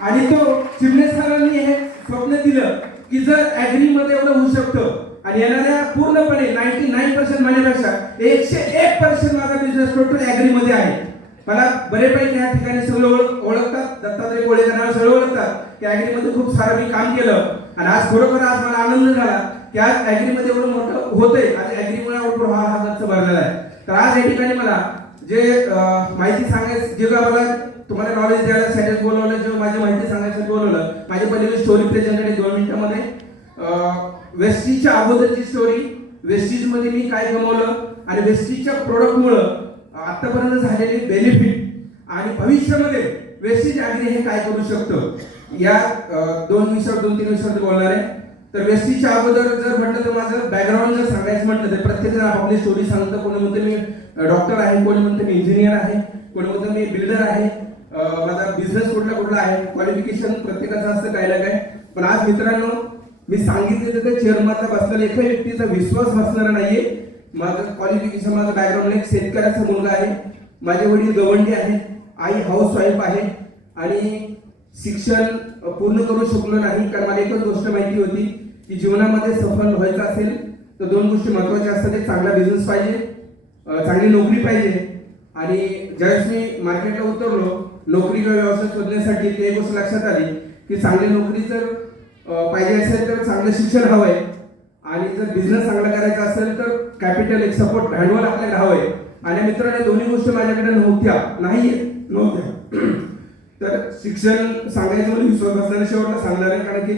आणि तो चिमणे सरांनी हे स्वप्न दिलं की जर ऍग्री मध्ये एवढं होऊ शकतं आणि येणाऱ्या पूर्णपणे 99% माझ्यापेक्षा 101% माझा बिझनेस टोटल ऍग्री मध्ये आहे. मला बरेपैकी या ठिकाणी सगळे ओळखतात, दत्तात्रय कोळेकर नाव सगळे ओळखतात की ऍग्री मध्ये खूप सारं मी काम केलं आणि आज खरोखर आज मला आनंद झाला की आज ऍग्री मध्ये एवढं मोठं होतंय. आज ऍग्रीमुळे एवढं हा खर्च भरलेला आहे. तर आज या ठिकाणी मला जे माहिती सांगायचं जे का मला तुम्हाला नॉलेज द्यायला साठी बोलवलं, जे माझी माहिती सांगायसाठी बोलवलं, माझी पहिली स्टोरी प्रेझेंट आहे 2 मिनिटांमध्ये. वेस्टीजच्या अगोदरची स्टोरी, वेस्टीज मध्ये मी काय कमवलं आणि वेस्टीजच्या प्रोडक्टमुळं आतापर्यंत झालेले बेनिफिट आणि भविष्यामध्ये वेस्टीज ऍग्री हे काय करू शकतं या 2-3 विषयावर बोलणार आहे. तर वेस्टीजच्या अगोदर जर म्हटलं तर माझं बॅकग्राऊंड जर सांगायचं म्हटलं तर प्रत्येक जण आपली स्टोरी सांगतं. कोणी म्हणतं मी डॉक्टर आहे, कोणी म्हणतं मी इंजिनियर आहे, कोणी म्हणतं मी बिल्डर आहे, माझा बिझनेस कुठला आहे, क्वालिफिकेशन प्रत्येकाचं असतं काय ना काय. पण आज मित्रांनो मी सांगितलं तर चेअरमनला बसलेला एका व्यक्तीचा विश्वास बसणारा नाहीये. माझं क्वालिफिकेशन, माझं बॅकग्राऊंड एक शेतकऱ्याचा मुलगा आहे, माझे वडील गवंडी आहेत, आई हाऊस वाईफ आहे आणि शिक्षण पूर्ण करू शकलो नाही. कारण मला एकच गोष्ट माहिती होती की जीवनामध्ये सफल व्हायचं असेल तर 2 गोष्टी महत्वाच्या असतात. एक चांगला बिझनेस पाहिजे, चांगली नोकरी पाहिजे. आणि ज्यावेळेस मी मार्केटला उतरलो नोकरी किंवा व्यवसाय शोधण्यासाठी ते एक गोष्ट लक्षात आली की चांगली नोकरी जर पाहिजे असेल तर चांगलं शिक्षण हवंय आणि जर बिझनेस चांगला करायचा असेल तर कॅपिटल, एक सपोर्ट भांडवल आपल्याला हवंय. आणि मित्रांनो दोन्ही गोष्टी माझ्याकडे नव्हत्या. तर शिक्षण सांगायचं म्हणजे विश्वास बसल्याने शेवटला सांगणार आहे, कारण की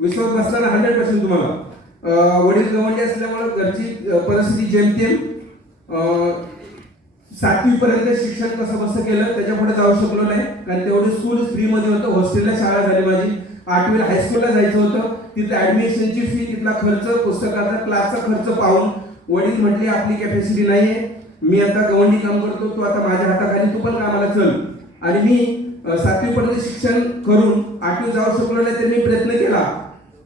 विश्वास बसला 100% तुम्हाला. वडील गवंडी असल्यामुळे घरची परिस्थिती जेमतेम 7वी पर्यंत शिक्षण कसं केलं, त्याच्या पुढे जाऊ शकलो नाही कारण तेवढी स्कूल फ्री मध्ये होतं. हॉस्टेलला शाळा झाली माझी. 8वीला हायस्कूलला जायचं होतं. तिथं ऍडमिशनची फी, तिथला खर्च, पुस्तकाचा, क्लासचा खर्च पाहून वडील म्हटले आपली कॅपॅसिटी नाहीये, मी आता गवंडी काम करतो, तू आता माझ्या हाताखाली तू पण कामाला चल. आणि मी 7वी पर्यंत शिक्षण करून 8वी जाऊ शकलो नाही. तर मी प्रयत्न केला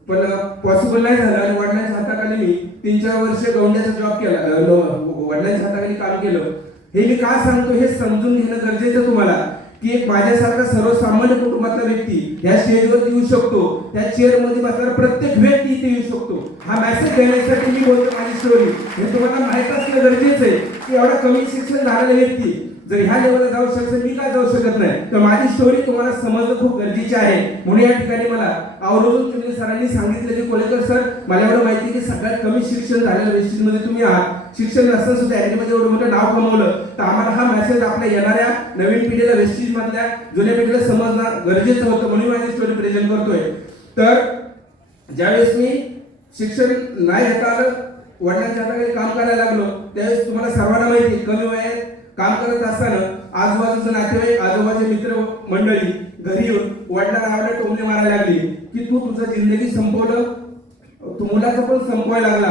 पण पॉसिबल नाही झालं आणि वडिलांच्या हाताखाली मी 3-4 वर्ष गवंड्याचा जॉब केला, वडिलांच्या हाताखाली काम केलं. हे मी का सांगतो हे समजून घेणं गरजेचं तुम्हाला की एक माझ्यासारखा सर्वसामान्य कुटुंबातला व्यक्ती या स्टेजवरती येऊ शकतो, त्या चेअरमध्ये बसणारा प्रत्येक व्यक्ती इथे येऊ शकतो. हा मेसेज देण्यासाठी मी बोलतो माझी स्टोरी. हे तुम्हाला माहित असणं गरजेचं आहे की एवढा कमी शिक्षण झालेला व्यक्ती जर ह्या लेवलला जाऊ शकतो मी का जाऊ शकत नाही. तर माझी स्टोरी तुम्हाला समजणं खूप गरजेची आहे. म्हणून या ठिकाणी मला आवर्जून चिमणे सरांनी सांगितलं की कोळेकर सर मला एवढं माहिती आहे की सगळ्यात कमी शिक्षण झालेल्या वेस्टीजमध्ये तुम्ही आहात, शिक्षण नसताना सुद्धा ऍग्रीमध्ये एवढं मोठं नाव कमवलं. तर आम्हाला हा मेसेज आपल्या येणाऱ्या नवीन पिढीला, वेस्टीज मधल्या जुन्या पिढीला समजणं गरजेचं होतं. म्हणून माझी स्टोरी प्रेझेंट करतोय. तर ज्यावेळेस मी शिक्षण नाही घेता आलं, वडिलांच्या हाताखाली काम करायला लागलो, त्यावेळेस तुम्हाला सर्वांना माहिती कमी वयात काम करत असताना आजूबाजूचे नातेवाईक, आजोबाचे मित्र मंडळी घरी येऊन वडिलांना नावाला टोमणे मारायला लागली की तू तुझं जिंदगी संपवलं, तू मुलाचं पण संपवायला लागला,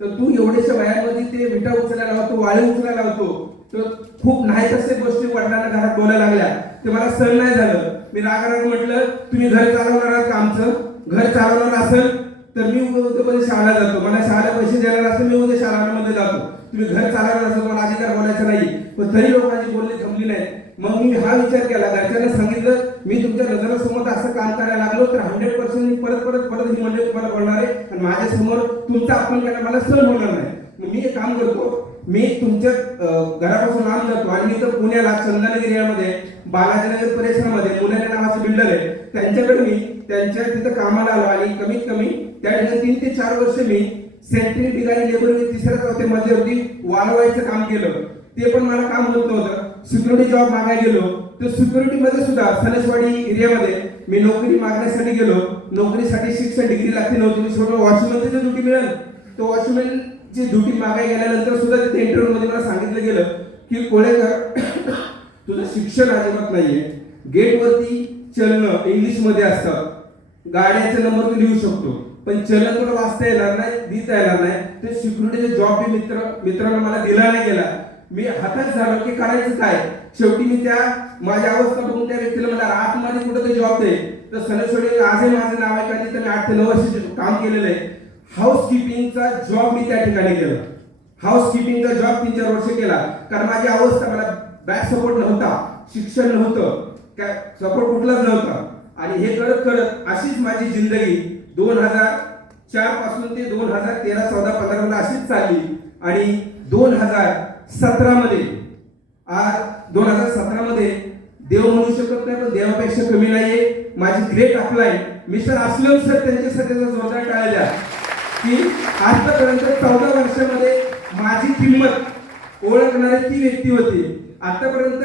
तर तू एवढ्याशा वयामध्ये ते विटा उचलायला लावतो, वाळे उचलायला लावतो. तर खूप नाही तसे गोष्टी वडिलांना घरात बोलायला लागल्या. ते मला सहन नाही झालं. मी रागाराग म्हटलं तुम्ही घर चालवणार आहात का? आमचं घर चालवणार असेल तर मी उद्या शाळेला जातो, मला शाळेला पैसे देणार असेल मी उद्या शाळांमध्ये जातो. तुम्ही घर चालवणार असेल मला अधिकार बोलायचा नाही. पण तरी लोकांची बोलणी थांबली नाही. मग मी हा विचार केला, घरच्यांना सांगितलं मी तुमच्या नजरेसमोर असं काम करायला लागलो तर 100% मी परत ही मंडळी तुम्हाला बोलणार आहे आणि माझ्या समोर तुमचा अपमान करायला मला सहन होणार नाही. मग मी एक काम करतो, मी तुमच्या घरापासून लांब जातो आणि मी तर पुण्याला चंदनगिरी यामध्ये बालाजीनगर परिसरामध्ये मुलाने नावाचे बिल्डर आहे, त्यांच्याकडे मी त्यांच्या तिथं कामाला आलो आणि कमीत कमी त्या ठिकाणी 3 ते 4 वर्ष मी सेंट्री ठिकाणी लेबर 3ऱ्या-4थ्या मजल्यावरती वाळवायचं काम केलं. ते पण मला काम होत नव्हतं. सिक्युरिटी जॉब मागायला गेलो तर सिक्युरिटी मध्ये सुद्धा सणसवाडी एरियामध्ये मी नोकरी मागण्यासाठी गेलो. नोकरीसाठी शिक्षण डिग्री लागते नव्हती. शेवटी वॉचमनची जर ड्युटी मिळेल तर वॉचमनची ड्युटी मागायला गेल्यानंतर सुद्धा तिथे इंटरव्ह्यू मध्ये मला सांगितलं गेलं की कोळेकर तुझं शिक्षण अजिबात नाहीये, गेटवरती चलन इंग्लिश मध्ये असतं, गाड्याचे नंबर तू लिहू शकतो पण चलन तुला वाचता येणार नाही, लिहिता येणार नाही. ते सिक्युरिटीचा जॉब मी मित्रांना मला दिला नाही गेला. मी हातात झालो की करायचं काय. शेवटी मी त्या माझ्या अवस्था बघून त्या व्यक्तीला मला आतमध्ये कुठं ते जॉब दे. तर सणसवाडी आजही माझं नाव आहे कारण मी 8 ते 9 वर्ष काम केलेलं आहे. हाऊस किपिंगचा जॉब मी त्या ठिकाणी केला. हाऊस किपिंगचा जॉब 3-4 वर्ष केला कारण माझी अवस्था, मला बॅक सपोर्ट नव्हता, शिक्षण नव्हतं, काय सपोर्ट कुठलाच नव्हता आणि हे करत करत अशीच माझी जिंदगी 2004 पासून ते 2013, 14, 15 अशीच चालली आणि 2017 मध्ये आज 2017 मध्ये देव म्हणू शकत नाही, पण देवापेक्षा कमी नाहीये माझी great upline mister Aslam sir, त्यांच्यासाठी जोरदार टाळ्या द्या की आतापर्यंत 14 वर्षामध्ये माझी किंमत ओळखणारी ती व्यक्ती होती. आतापर्यंत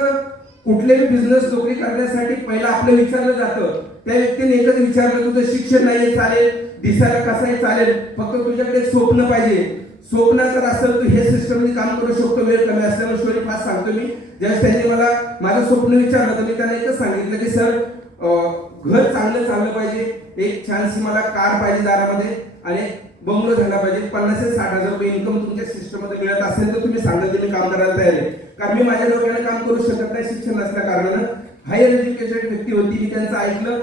कुठलेही बिझनेस नोकरी करण्यासाठी पहिला आपलं विचारलं जातं, त्या व्यक्तीने एकच विचारलं, तुझं शिक्षण नाहीये चालेल, दिसायला कसंही चालेल, फक्त तुझ्याकडे स्वप्न पाहिजे. स्वप्न जर असेल तर हे सिस्टमने काम करू शकतो. वेळ कमी असल्यामुळे स्टोरी फास्ट सांगतो मी. ज्यावेळेस त्यांनी मला माझं स्वप्न विचारलं तर मी त्यांना एकच सांगितलं की सर, घर चांगलं चाललं पाहिजे, एक छानशी मला कार पाहिजे दारामध्ये आणि बंगलो झाला पाहिजे. 50 ते 60 हजार रुपये इन्कम तुमच्या सिस्टम मध्ये मिळत असेल तर तुम्ही सांगा की मी काम करायला तयार आहे. कारण मी माझ्या डोक्याने काम करू शकत नाही शिक्षण नसल्या कारणानं. हायर एज्युकेटेड व्यक्ती होती, मी त्यांचं ऐकलं.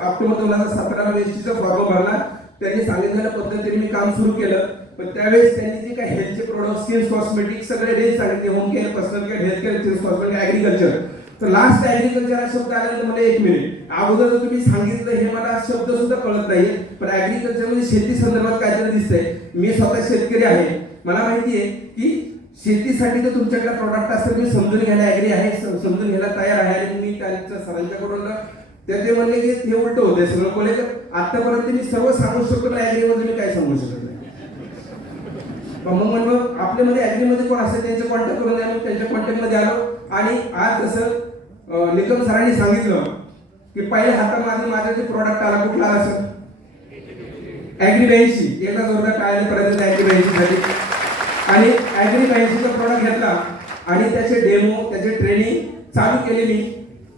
ऑक्टोबर 2017 एसटीचा फॉर्म भरला. त्यांनी सांगितलेल्या पद्धतीने मी काम सुरू केलं. पण त्यावेळेस त्यांनी जे काही हेल्थचे प्रोडक्ट, स्किन कॉस्मेटिक सगळे रेंज सांगितले, home care, personal care, health care, skin cosmetic, agriculture. तर लास्ट ऍग्रिकल्चर हा शब्द आल्यानंतर मला 1 मिनिट अगोदर जर तुम्ही सांगितलं हे मला शब्द सुद्धा कळत नाही. पण ऍग्रिकल्चर म्हणजे शेती संदर्भात काहीतरी दिसतंय. मी स्वतः शेतकरी आहे, मला माहिती आहे की शेतीसाठी जर तुमच्याकडे प्रोडक्ट असेल मी समजून घ्यायला ऍग्री आहे, समजून घ्यायला तयार आहे. आणि मी त्यांच्या सरांच्याकडून ते म्हणले की हे उलट होते सगळं बोले. तर आतापर्यंत मी सर्व सांगू शकतो ना, ऍग्रीमध्ये मी काय सांगू शकत नाही. मग म्हणून आपल्यामध्ये ऍग्रीमध्ये कोण असेल त्यांचे कॉन्टॅक्ट करून आलो, त्यांच्या कॉन्टॅक्टमध्ये आलो. आणि आज जसं निकम सरांनी सांगितलं की पहिल्या हातामध्ये माझा जे प्रोडक्ट आला कुठला असेल, ऍग्री 82. एकदा जोरदार टाळ्या पर्यंत ऍग्री 82 साठी. आणि ऍग्री 82चा प्रोडक्ट घेतला आणि त्याचे डेमो, त्याचे ट्रेनिंग चालू केले मी.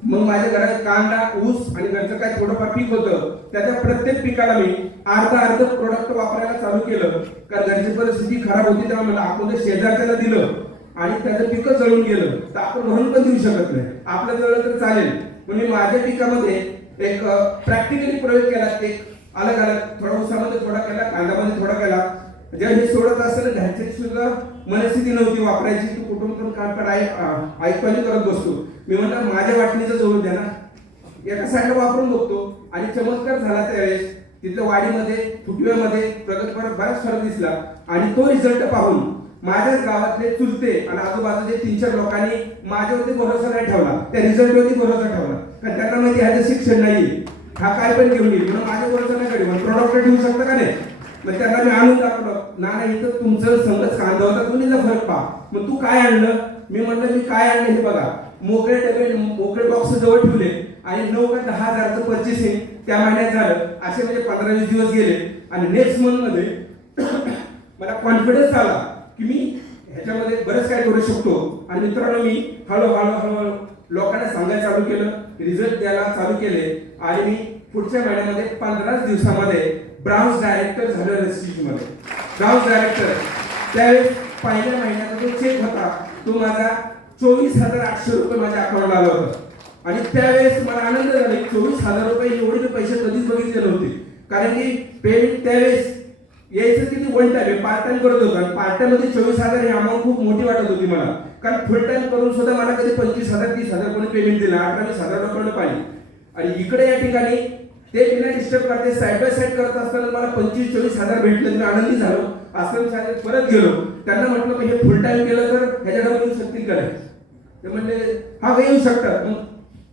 मग माझ्या घरात कांदा, ऊस आणि घरचं काय थोडंफार पीक होतं, त्याच्या प्रत्येक पिकाला मी अर्ध प्रोडक्ट वापरायला चालू केलं. कारण घरची परिस्थिती खराब होती तेव्हा मला आपण शेजारच्याला दिलं आणि त्याचं पिकं जळून गेलं तर आपण म्हणून पण देऊ शकत नाही, आपलं जळलं तर चालेल. म्हणजे माझ्या पिकामध्ये एक प्रॅक्टिकली प्रयोग केला. एक अलग अलग, थोडा ऊसामध्ये थोडा केला, कांद्यामध्ये थोडा केला. जेव्हा हे सोडत असेल घरच्याची सुद्धा मनस्थिती नव्हती वापरायची. तू कुठून पण काम कर, ऐकपाणी करत बसतो. मी म्हटलं माझ्या वाटणीचं जोडून द्या ना, एका साईडला वापरून बघतो. आणि चमत्कार झाला त्यावेळेस. तिथल्या वाडीमध्ये, फुटव्यामध्ये प्रगतपरात बराच फरक दिसला. आणि तो रिझल्ट पाहून माझ्याच गावातले चुलते आणि आजूबाजूचे 3-4 लोकांनी माझ्यावरती भरोसा नाही ठेवला, त्या रिझल्टवरती भरोसा ठेवला. कारण त्यांना माहिती ह्याचं शिक्षण नाही, हा काय पण घेऊन येईल म्हणून माझ्या भरोसा नाही करेल. प्रोडक्ट ठेवू शकता का नाही. मग त्यांना मी आणून दाखवलं, ना इथं तुमचं संगत कांदा होता, तुम्ही फरक पहा. मग तू काय आणलं, मी म्हटलं मी काय आणलं हे बघा. मोकळे डबे, मोकळे बॉक्स जवळ ठेवले आणि 9 का 10 हजारचं पर्चेसिंग त्या महिन्यात झालं. असे म्हणजे 15-20 दिवस गेले आणि नेक्स्ट मंथ मध्ये मला कॉन्फिडन्स आला की मी ह्याच्यामध्ये बरंच काय करू शकतो. आणि मित्रांनो मी हळूहळू लोकांना सांगायला चालू केलं, रिझल्ट द्यायला चालू केले. आणि मी पुढच्या महिन्यामध्ये 15 दिवसामध्ये ब्राउन्स डायरेक्टर झालो रेस्टिट्यूटमध्ये. ब्राउन्स डायरेक्टर त्यावेळेस पहिल्या महिन्याचा जो चेक होता तो माझा 24,800 रुपये माझ्या अकाउंटला आला होता. आणि त्यावेळेस मला आनंद झाला. 24,000 रुपये एवढे पैसे कधीच बघितले नव्हते. कारण की पेमेंट त्यावेळेस यायचं किती वन टाइम, पार्ट टाइम करत होतो. आणि पार्ट टाइम मध्ये 24,000 ही अमाऊंट खूप मोठी वाटत होती मला. कारण फुल टाइम करून सुद्धा मला कधी 25,000, 30,000 कोणी पेमेंट दिला, 18,000 लोकांना पाहिजे. आणि इकडे या ठिकाणी ते बिना डिस्टर्ब करते साईड बाय साईड करत असताना मला 25-24,000 भेटले. मी आनंदी झालो. आश्रम शाळेत परत गेलो, त्यांना म्हटलं हे फुल टाइम केलं तर ह्याच्याकडे येऊ शकतील का. ते म्हणले हा येऊ शकतात. मग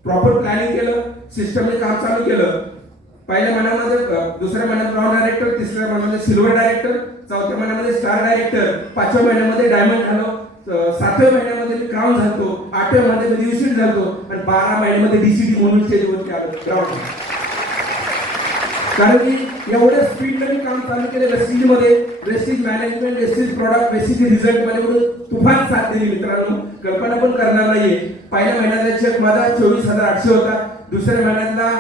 प्रॉपर प्लॅनिंग केलं, सिस्टमने काम चालू केलं. पहिल्या महिन्यामध्ये, दुसऱ्या महिन्यात ब्राउन डायरेक्टर, तिसऱ्या महिन्यामध्ये सिल्वर डायरेक्टर, चौथ्या महिन्यामध्ये स्टार डायरेक्टर, 5व्या महिन्यामध्ये डायमंड झालो, 7व्या महिन्यामध्ये मी क्राऊन झालो, 8व्या महिन्यामध्ये युसिट झालो आणि 12 महिन्यामध्ये डीसीडी म्हणून स्टेजवरती आलो ग्राउंड. कारण की एवढ्या स्पीडने मी काम चालू केले. वेस्टेजमध्ये wastage management, wastage product, wastage result मध्ये म्हणून तुफान साथ दिली मित्रांनो. कल्पना पण करणार नाहीये. पहिल्या महिन्याचा चेक माझा 24,800 होता. दुसऱ्या महिन्यातला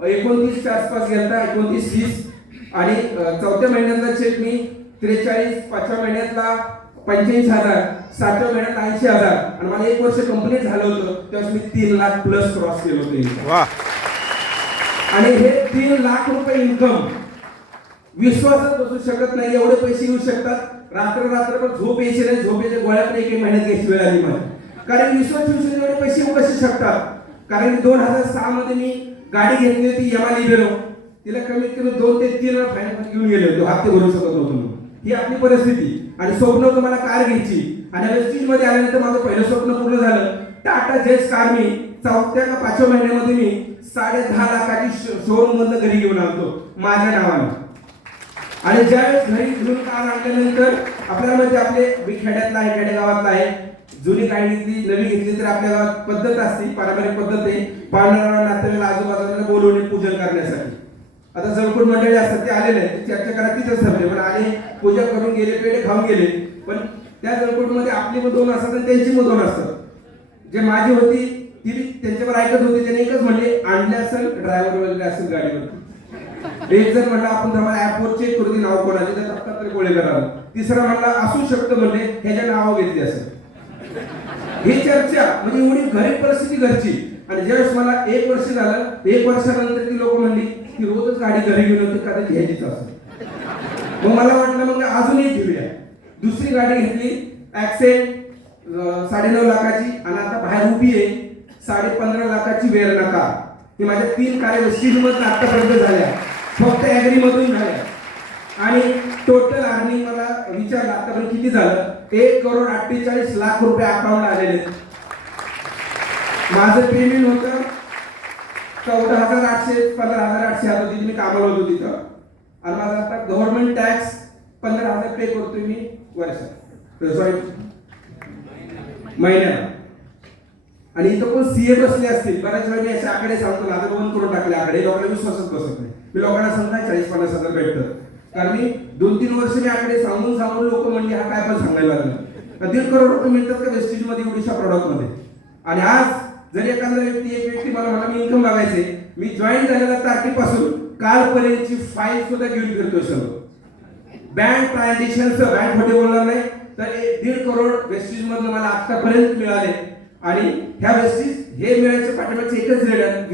29च्या आसपास गेलता, 29-30. आणि चौथ्या महिन्यातला चेक मी 43, 5व्या महिन्यातला 85,000, 7व्या महिन्यात 80,000. आणि मला 1 वर्ष कंप्लीट झालं होतं तेव्हा मी 3 लाख प्लस क्रॉस केलं होतं. आणि हे 3 लाख रुपये इन्कम विश्वासात बसू शकत नाही. एवढे पैसे येऊ शकतात. रात्र पण झोप यायची नाही. झोपेच्या गोळ्या पण 1 महिन्यात घ्यायची वेळ आली मला. कारण विश्वास ठेवून एवढे पैसे येऊ कसे शकतात. कारण 2006 मध्ये मी गाडी घेतली होती यामा लिबेरो, तिला कमीत कमी 2 ते 3 वेळा फाईन घेऊन गेले होते, हप्ते भरू शकत नव्हतो. ही आपली परिस्थिती. आणि स्वप्न होतं मला कार घ्यायची, आणि वेस्टीज मध्ये आल्यानंतर माझं पहिलं स्वप्न पूर्ण झालं. टाटा जेस कार मी 4थ्या का 5व्या महिन्यामध्ये मी 10.5 लाखाची शोरूम मधनं घरी घेऊन आलो माझ्या नावाने. आणि ज्यावेळेस घरी घेऊन कार आणल्यानंतर आपल्याला म्हणजे आपले खेड्यातला आहे, खेडेगावातला आहे, जुनी गाडी घेतली नवी घेतली तर आपल्या गावात पद्धत असते, पारंपरिक पद्धत आहे, पाहुण्याला नातेवाईक आजूबाजूला बोलवणे पूजन करण्यासाठी. आता जवळपूर मंडळी असतात ते आलेले आहेत, चर्चा करा तिथंच थांबले, पण आले पूजा करून गेले, पेढे खाऊन गेले. पण त्या जवळपूरमध्ये आपली मग 2 असतात आणि त्यांची मग 2 असतात. जे माझी होती ती त्यांच्यावर ऐकत होती, त्याने एकच म्हणले आणले असेल ड्रायव्हर वगैरे असेल गाडीवर. एक जण म्हणला आपण तुम्हाला ऍपवर चेक करू ती नाव कोणाची, तर दत्तात्रय कोळेकर आला. तिसरा म्हणला असू शकतं म्हणजे ह्याच्या नाव घेतली असेल. ही चर्चा म्हणजे एवढी गरीब परिस्थिती घरची. आणि ज्यावेळेस मला 1 वर्ष झालं, 1 वर्षानंतर ती लोक म्हणली की रोजच गाडी घरी घेऊन होती का ते घ्यायचीच असेल. मग मला वाटलं मग अजूनही घेऊया. दुसरी गाडी घेतली ऍक्सेल 9.5 लाखाची, आणि आता बाहेर उभी आहे 15.5 लाखाची वेरना कार. ही माझ्या 3 कारी वेस्टीज मधून आतापर्यंत झाल्या, फक्त ऍग्री मधून झाल्या. आणि टोटल अर्निंग मला विचारलं आतापर्यंत किती झालं, 1,48,00,000 रुपये अकाउंटला आलेले. माझं पेमेंट होतं 14,800 15,800 आता तिथे मी कामाला होतो तिथं. आणि माझा आता गव्हर्नमेंट टॅक्स 15,000 पे करतोय मी वर्षात, सॉरी महिन्याला. आणि इथं कोण सीए बसले असतील, बऱ्याच वेळा मी असे आकडे सांगतो, आता बंद करून टाकले आकडे, लोकांना विश्वासच बसत नाही. मी लोकांना सांगताय 40-50 हजार भेटतं, कारण मी 2-3 वर्ष मी आकडे सांगून लोक म्हणजे हा काय पण सांगायला लागलं. 1.5 करोड रुपये मिळतात का वेस्टीज मध्ये एवढीशा प्रोडक्ट मध्ये. आणि आज जरी एखादा व्यक्ती मला म्हणा मी इन्कम बघायचे, मी जॉईन झालेल्या तारखेपासून कालपर्यंतची फाईल सुद्धा घेऊन फिरतोय सर्व. बँक ट्रान्झॅक्शनचं बँक खोटे बोलणार नाही, तर 1.5 करोड वेस्टीज मधून मला आतापर्यंत मिळाले. आणि ह्या वेस्टीज हे मिळायचं पाठीमागचं एकच reason,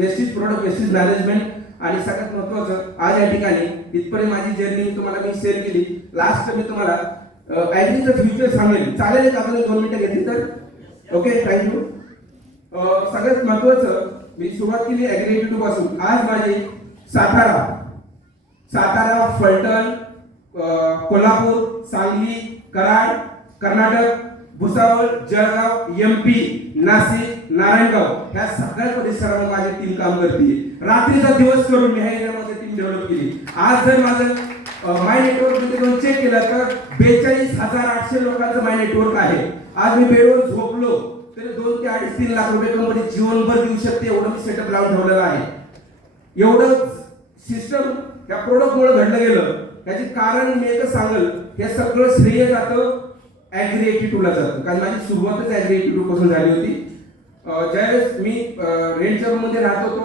Vestige product, Vestige management. आणि सगळ्यात महत्वाचं आज या ठिकाणी इथपर्यंत माझी जर्नी मी तुम्हाला शेअर केली. लास्ट मी तुम्हाला ऍग्रीचं फ्युचर सांगेल, चालेल का? आपण 2 मिनिटं घेतली तर ओके, थँक्यू. सगळ्यात महत्वाचं मी सुरुवात केली ऍग्री पासून. आज माझी सातारा, फलटण, कोल्हापूर, सांगली, कराड, कर्नाटक, भुसावळ, जळगाव, MP, नाशिक, नारायणगाव ह्या सगळ्या परिसरामध्ये माझी टीम काम करते. रात्रीचा दिवस करून मी ह्या एरियामध्ये टीम डेव्हलप केली. आज जर माझं माय नेटवर्क मध्ये चेक केलं तर 42,800 लोकांचं माय नेटवर्क आहे. आज मी बेडवर झोपलो तरी 2 ते 2.5-3 लाख रुपये कंपनी जीवनभर देऊ शकते, एवढं मी सेटअप लावून ठेवलेलं आहे. एवढं सिस्टम या प्रोडक्ट मुळे घडलं गेलं. याचे कारण मी एकच सांगेल, हे सगळं श्रेय जातं ऍग्री 82 ला जातं, कारण माझी सुरुवातच ऍग्री 82 पासून झाली होती. ज्यावेळेस मी रेंटच्या रूम मध्ये राहत होतो,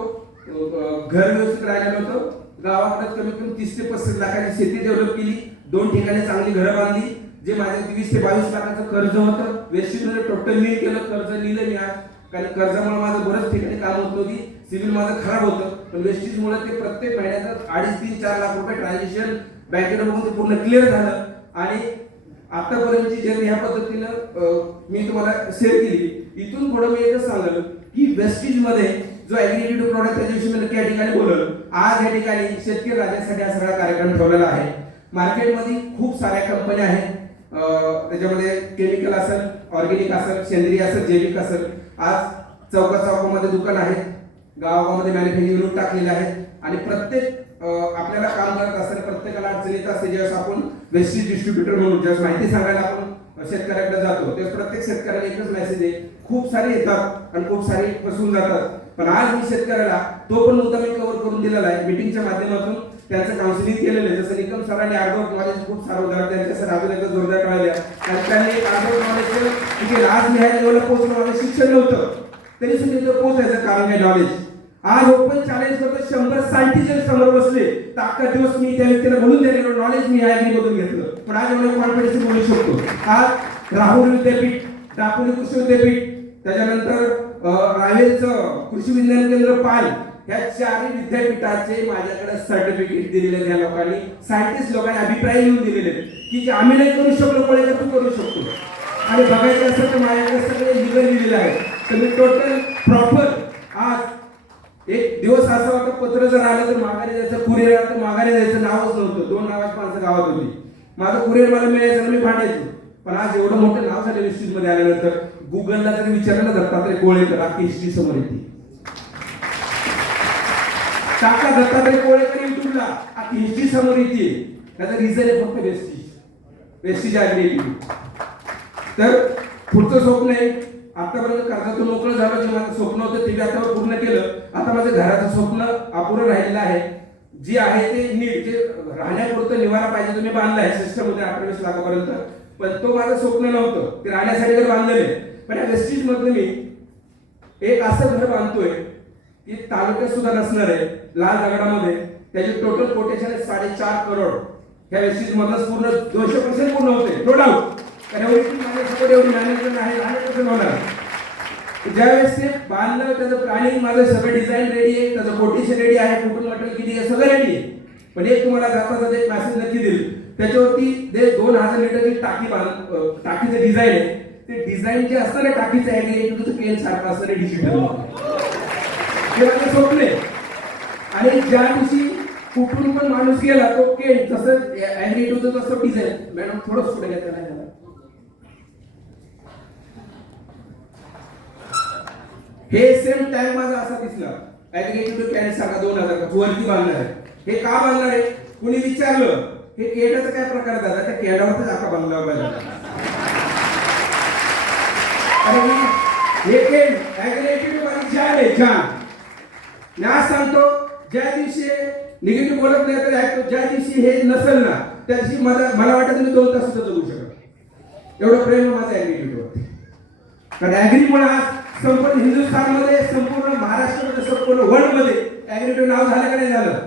घर व्यवस्थित राहिलेलं होतं, गावाकडे कमीत कमी 30 ते 35 लाखाची शेती डेव्हलप केली, 2 ठिकाणी चांगली घरं बांधली. जे माझ्या 20 ते 22 लाखाचं कर्ज होतं वेस्टीजमध्ये टोटल नील केलं, कर्ज लिहिलं मी आज, कारण कर्जामुळे माझं बरंच ठिकाणी काम होत होती, सिव्हिल माझं खराब होतं. पण वेस्टीजमुळे ते प्रत्येक महिन्याचं 2.5-3-4 लाख रुपये ट्रान्झॅक्शन बँकेत बघून ते पूर्ण क्लिअर झालं. आणि आतापर्यंतची जर्नी ह्या पद्धतीनं मी तुम्हाला शेअर केली. इथून पुढे मी एकच सांगेल की वेस्टीज मध्ये जो ऍग्री प्रोडक्ट त्याच्याविषयी मी नक्की या ठिकाणी बोलल. आज या ठिकाणी शेतकरी राजासाठी हा सगळा कार्यक्रम ठेवलेला आहे. मार्केटमध्ये खूप साऱ्या कंपन्या आहेत, त्याच्यामध्ये केमिकल असेल, ऑर्गॅनिक असेल, सेंद्रिय असेल, जैविक असेल. आज चौकामध्ये दुकान आहेत, गावामध्ये मॅन्युफॅक्चरिंग युनिट टाकलेले आहेत. आणि प्रत्येक आपल्याला काम करत असेल, प्रत्येकाला अडचण येत असते. ज्यावेळेस आपण वेस्टीज डिस्ट्रीब्युटर म्हणून ज्यावेळेस माहिती सांगायला आपण शेतकऱ्याकडे जातो, त्यावेळेस प्रत्येक शेतकऱ्याला एकच मेसेज आहे, खूप सारे येतात आणि खूप सारे फसवून जातात. पण आज मी शेतकऱ्याला तो पण मुद्दा मी कव्हर करून दिलेला आहे मीटिंगच्या माध्यमातून. त्यांचं काउन्सिलिंग केलेलं आहे. जसं निकम सरांनी अर्धवट नॉलेज खूप सारं उदाहरण त्यांच्या सर अजून एकदा जोरदार राहिल्या. त्यांनी एक अर्धवट नॉलेज केलं की आज मी ह्या लेवलला पोहोचलो, मला शिक्षण नव्हतं तरी सुद्धा इथं पोहोचायचं कारण आहे नॉलेज. आज ओपन चॅलेंज करतो, 100 सायंटिस्ट समोर बसले तर अख्खा दिवस मी त्या व्यक्तीला बोलून दिलेलं नॉलेज मी ह्या मधून घेतलं. पण आज एवढं कॉन्फिडन्स बोलू शकतो. आज राहुल विद्यापीठ, दापोली कृषी विद्यापीठ, त्याच्यानंतर रावेरचं कृषी विज्ञान केंद्र पाल, या 4 विद्यापीठाचे माझ्याकडे सर्टिफिकेट दिलेले त्या लोकांनी, सायंटिस्ट लोकांनी अभिप्राय लिहून दिलेले की जे आम्ही नाही करू शकलो कोळेकर तू करू शकतो. आणि बघायचं असेल तर माझ्याकडे सगळे लिगल दिलेले आहे. तर मी टोटल प्रॉपर आज एक दिवस असा होता, पत्र जर आलं तर माघारी जायचं, कुरिअर आलं तर माघारी जायचं नावच नव्हतं. 2 नावाची माणसं गावात होती. माझं कुरिअर मला मिळायचं आणि मी भांडायचो. पण आज एवढं मोठं नाव झालं वेस्टीज मध्ये आल्यानंतर गुगलला जर विचारलं दत्तात्रय कोळेकर अख्खी हिस्ट्री समोर येते. टाका दत्तात्रय कोळेकर युट्यूबला, अख्खी हिस्ट्री समोर येते. त्याचं रिझन आहे फक्त वेस्टीज ॲग्री. तर पुढचं स्वप्न आहे, आतापर्यंत कर्जातून मोकळं झालं. जे माझं स्वप्न होतं ते मी आता पूर्ण केलं. आता माझं घराचं स्वप्न अपुरं राहिलेलं आहे. जे आहे ते नीट, जे राहण्यापुरतं निवारा पाहिजे तुम्ही बांधला आहे सिस्टम मध्ये 28 लाखापर्यंत. पण तो माझं स्वप्न नव्हतं, ते राहण्यासाठी घर बांधलेलं आहे. पण या वेस्टीज मधलं मी एक असं घर बांधतोय की तालुक्यात सुद्धा नसणार आहे, लाल दगडामध्ये. त्याची टोटल कोटेशन आहे 4.5 करोड. ह्या वेस्टीज मधलं पूर्ण 200% पूर्ण होते, नो डाऊट. कारण एवढी मॅनेजमेंट आहे, 100% होणार. ज्यावेळेस ते बांधलं, त्याचं प्लॅनिंग माझं सगळं डिझाईन रेडी आहे, त्याचं कोटेशन रेडी आहे, कुठून मटेरियल किती आहे सगळं रेडी आहे. पण एक तुम्हाला जाता एक मॅसेज नक्की देईल, त्याच्यावरती 2000 लिटरची टाकीचं डिझाईन आहे. ते डिझाईन जे असतं ना टाकीचं ॲग्री केन सारखं असतं डिजिटल. हे माझं स्वप्न आहे. आणि ज्या दिवशी कुठून पण माणूस गेला तो केन तसं ॲग्री तसं डिझाईन. मॅडम थोडंच पुढे घेतलं नाही झालं. हे सेम टँक माझा असा दिसला ॲग्री कॅन सारखा 2000 वरती बांधणार आहे. हे का बांधणार आहे कुणी विचारलं, हे केडाचा काय प्रकार दादा, त्या केडावरच आका बांधला पाहिजे. हे केड ॲग्री माझी जान आहे, जान. मी आज सांगतो, ज्या दिवशी निगेटिव्ह बोलत नाही तर ऐकतो, ज्या दिवशी हे नसेल ना त्या दिवशी मला वाटत मी 2 तास सुद्धा जगू शकत. एवढं प्रेम माझं ॲग्रीवरती. कारण ॲग्रीमुळे आज संपूर्ण हिंदुस्थानमध्ये, संपूर्ण महाराष्ट्रामध्ये, संपूर्ण वर्ल्डमध्ये ॲग्रीचं नाव झालं का नाही झालं.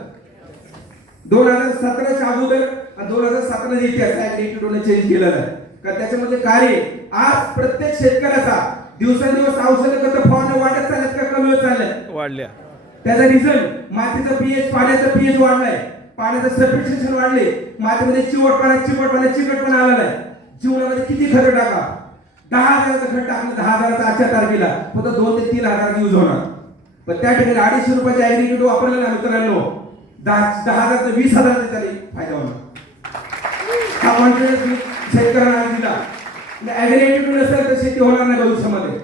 2017च्या अगोदर आणि 2017 इतिहास ॲग्रीने चेंज केलेला आहे. कारण त्याच्यामध्ये कार्य आज प्रत्येक शेतकऱ्याचा दिवसेंदिवस औषध खत फवारणी वाढत चालल्यात का कमी होत चालल्यात, वाढल्या. त्याचा रिझल्ट मातीचा पीएच, पाण्याचा पीएच वाढलाय, पाण्याचं सफिशियन्सी वाढले, मातीमध्ये चिकटपणा आला नाही. जीवनामध्ये किती खत टाका, 10,000चं खत टाकलं, 10,000चा आजच्या तारखेला फक्त 2 ते 3 हजार यूज होणार. पण त्या ठिकाणी 250 रुपयाचे ॲग्री वापरलं ना मित्रांनो, 10,000 ते 20,000 तरी फायदा होणार. हा कॉन्फिडन्स शेतकऱ्यांना दिला. ॲग्री नसेल तर शेती होणार नाही भविष्यामध्ये.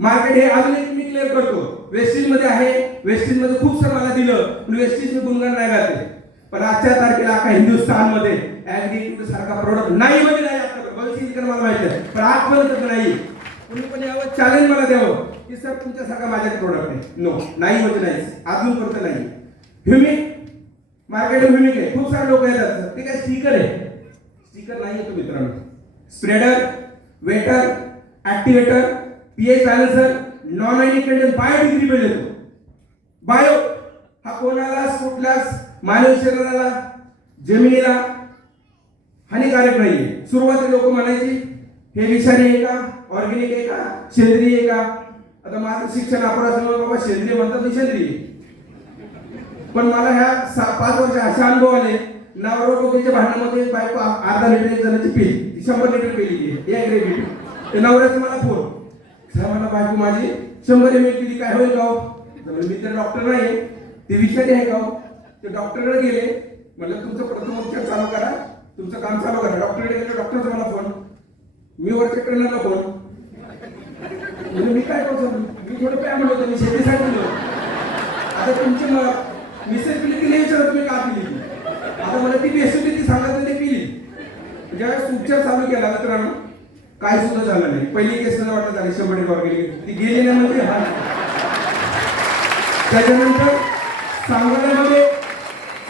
मार्केट हे अजून एक मी क्लिअर करतो, वेस्टीज मध्ये आहे, वेस्टीज मध्ये खूप सारं मला दिलं, पण वेस्टीज मी गुणगान नाही गाते. पण आजच्या तारखेला अख्खा हिंदुस्थान मध्ये ॲग्री सारखा प्रोडक्ट नाही म्हणजे नाही. आता भविष्य मला माहिती आहे, पण आजपर्यंत नाही. तुम्ही पण यावं चॅलेंज मला द्यावं की सर तुमच्यासारखा माझ्याकडे प्रोडक्ट आहे. नो, नाही म्हणजे नाही, अजूनपर्यंत नाही. ह्युमिक मार्केट ह्युमिक आहे, खूप सारे लोक येतात, ते काय स्टिकर आहे, स्टिकर नाही येतो मित्रांनो. Spreader, wetter, activator, pH balancer, non ionic biodegradable येतो. बायो हा कोणाला कुठल्याच मानवी शरीराला, जमिनीला हानिकारक नाहीये. सुरुवातीला लोक म्हणायची हे विषारी आहे का, ऑर्गॅनिक आहे का, सेंद्रिय आहे का. आता माझं शिक्षण अपराध बाबा सेंद्रिय म्हणतात मी सेंद्रिय. पण मला ह्या 5 वर्ष असे अनुभव आले, नवरोगीच्या भांडणामध्ये बायको अर्धा लिटर जणांची पिली, 100 लिटर पिली आहे ॲग्री. ते नवऱ्याचं मला फोन, मला बायको माझी 100 ml पिली, काय होईल गाव. मी तर डॉक्टर नाही, ते विषारी आहे गाव. ते डॉक्टरकडे गेले, म्हटलं तुमचं प्रथमोपचार चालू करा, तुमचं काम चालू करा. डॉक्टरकडे गेले, डॉक्टरचा मला फोन, मी वरच्या ट्रेनरला फोन. म्हणजे मी काय करतो, मी थोडं काय म्हणतो, मी शेतीसाठी म्हणतो. आता तुमची मिसेस पिली की नाही विचारत तुम्ही का पिली. आता मला ती बेस्ट ती सांगत नाही, ते पिली. ज्यावेळेस उपचार चालू केला मित्रांनो काय सुद्धा झालं नाही. पहिली केस वाटत झाली 100 ऑर्गॅनिक, ती गेली नाही म्हणजे हा. त्याच्यानंतर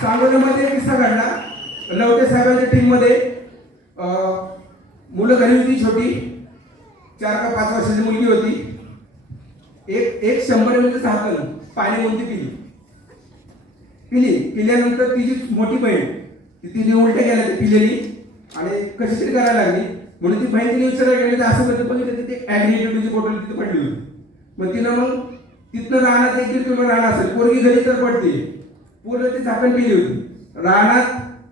सांगोल्यामध्ये किस्सा घडला. लवटे साहेबांच्या टीम मध्ये मुलं घरी होती, छोटी 4 का 5 वर्षाची मुलगी होती. एक 100 ml हातून पाणी कोणती पिल्यानंतर तिची मोठी बहीण तिने उलट्या केल्या पिलेली आणि कशी तरी करायला लागली. म्हणून ती बहीण तिने विचारायला गेली, असं म्हणजे बघितलं ते ॲग्री बॉटल तिथे पडली होती. मग तिनं मग तिथनं राहण्यात 1-1.5 किलो राहणार असेल, पोरगी घरी तर पडते, पूर्ण ती झाकण पिली होती.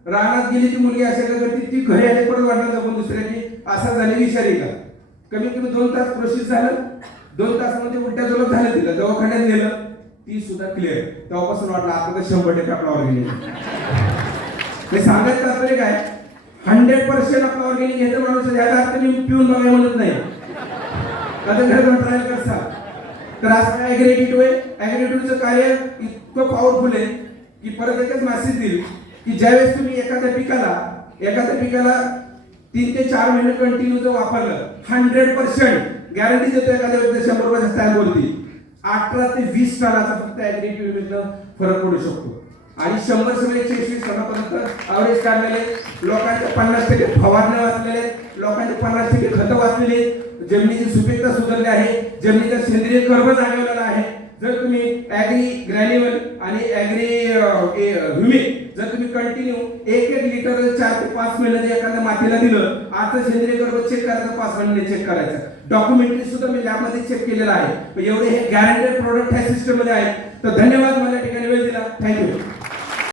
रानात गेली ती मुलगी, अशा करते ती घरी आली, परत वाटणार जपून दुसऱ्याची असं झाली विषारी का. कमीत कमी 2 तास प्रोसेस झालं. 2 तासामध्ये उलट्या जुलाब झाल्या, तिला दवाखान्यात नेलं, ती सुद्धा क्लिअर. तेव्हापासून वाटलं आता तर 100% आपला ऑर्गॅनिक. हे सांगायचं तात्पर्य काय, 100% आपला ऑर्गॅनिक घेतं माणूस, याचा अर्थ मी पिऊन बघाय म्हणत नाही, आता घरी जाऊन ट्रायल करसा. तर असं ॲग्रेटिव्ह आहे. ॲग्रेटिव्हचं कार्य इतकं पॉवरफुल आहे की परत एकच मेसेज देईल की ज्यावेळेस तुम्ही एखाद्या पिकाला 3 ते 4 महिने कंटिन्यू जर वापरलं, 100% गॅरंटी देतो एखाद्या वेळेस 100 रुपयाच्या स्टॅम्पवरती 18 ते 20 टनाचा फक्त ॲग्रेटिव्हमधनं फरक पडू शकतो. आणि 100 सगळे 120 टनापर्यंत ॲव्हरेज काढलेले, लोकांचे 50% फवारण्या वाचलेले, लोकांचे 50% खतं वाचलेले, जमिनीची सुपीकता सुधारली आहे, जमिनीचा सेंद्रिय कर्ब जागवलेला आहे. जर तुम्ही ॲग्री ग्रॅन्युअल आणि ॲग्री ह्युमिक जर तुम्ही कंटिन्यू 1 लिटर 4 ते 5 महिने जर एखाद्या मातीला दिलं, आता सेंद्रिय कर्ब चेक करायचं, 5 महिने चेक करायचं. डॉक्युमेंटरी सुद्धा मी लॅबमध्ये चेक केलेलं आहे. एवढे हे गॅरंटेड प्रोडक्ट ह्या सिस्टम मध्ये आहेत. तर धन्यवाद, मला या ठिकाणी वेळ दिला. थँक्यू.